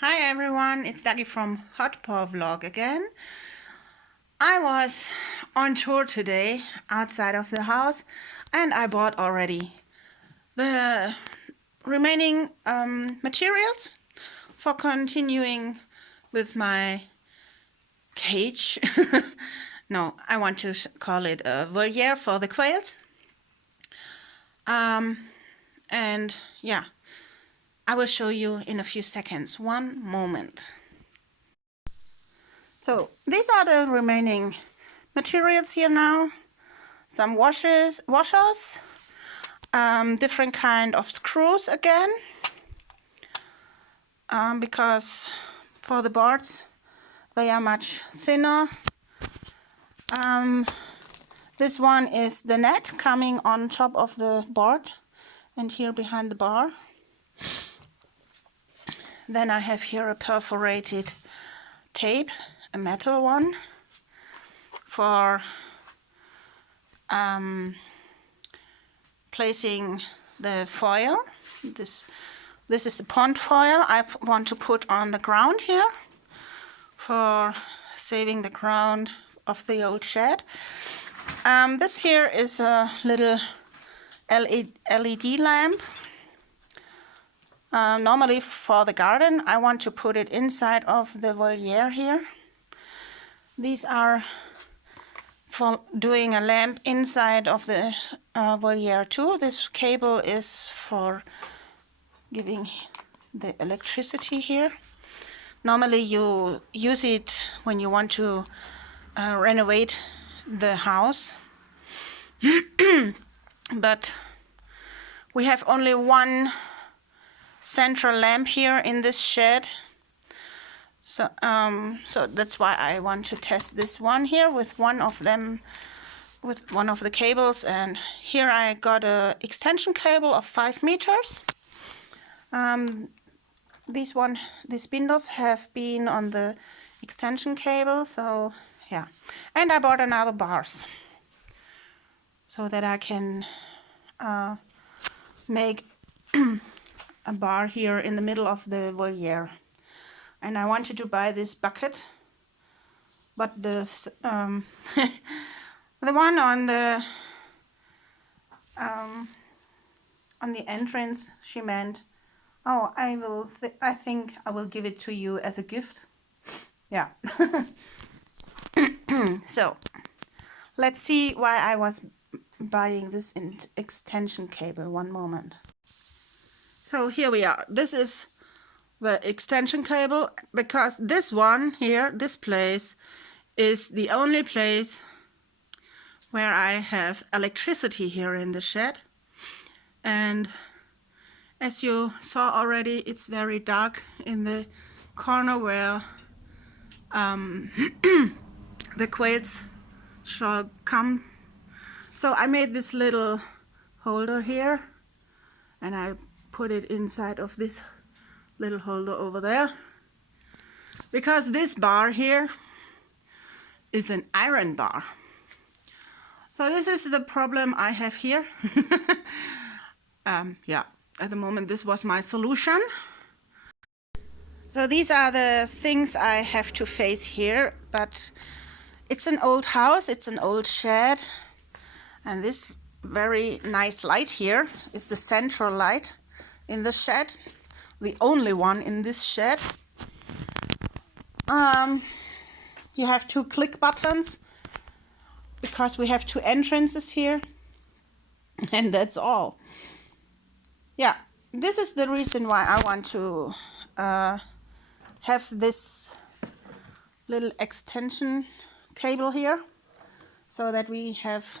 Hi everyone, it's Dagi from Hot Paw Vlog again. I was on tour today outside of the house and I bought already the remaining materials for continuing with my cage. No, I want to call it a voliere for the quails. And yeah, I will show you in a few seconds. One moment. So these are the remaining materials here now. Some washers, different kind of screws again, because for the boards they are much thinner. This one is the net coming on top of the board and here behind the bar. Then I have here a perforated tape, a metal one, for placing the foil. This is the pond foil I want to put on the ground here for saving the ground of the old shed. This here is a little LED lamp. Normally for the garden I want to put it inside of the voliere here. These are for doing a lamp inside of the voliere too. This cable is for giving the electricity here. Normally you use it when you want to renovate the house. But we have only one central lamp here in this shed. So that's why I want to test this one here with one of them, with one of the cables. And here I got a extension cable of 5 meters. These spindles have been on the extension cable, so yeah. And I bought another bars so that I can make a bar here in the middle of the voliere. And I wanted to buy this bucket, but the the one on the entrance, she meant, oh, I think I will give it to you as a gift. Yeah. So let's see why I was buying this extension cable. One moment. So here we are. This is the extension cable, because this one here, this place, is the only place where I have electricity here in the shed. And as you saw already, it's very dark in the corner where the quails shall come. So I made this little holder here and I put it inside of this little holder over there, because this bar here is an iron bar. So this is the problem I have here. Yeah, at the moment this was my solution. So these are the things I have to face here, but it's an old house, it's an old shed, and this very nice light here is the central light in the shed, the only one in this shed. You have 2 click buttons because we have 2 entrances here, and that's all. Yeah, this is the reason why I want to have this little extension cable here, so that we have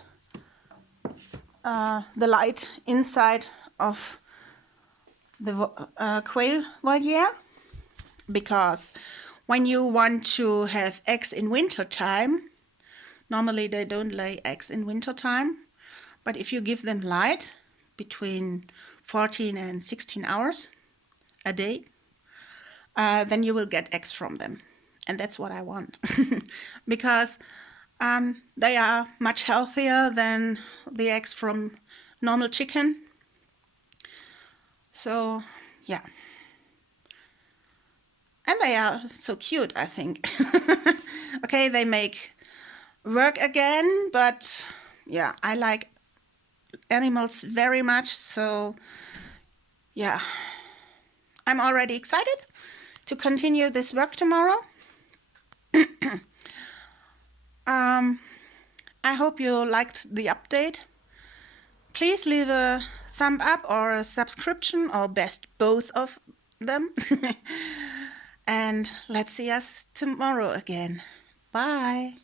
the light inside of the quail voliere. Because when you want to have eggs in winter time, normally they don't lay eggs in winter time, but if you give them light between 14 and 16 hours a day, then you will get eggs from them. And that's what I want. Because they are much healthier than the eggs from normal chicken. So yeah. they are so cute, I think. Okay, they make work again, but yeah, I like animals very much, so yeah, I'm already excited to continue this work tomorrow. I hope you liked the update. Please leave a thumb up or a subscription, or best both of them. And let's see us tomorrow again. Bye.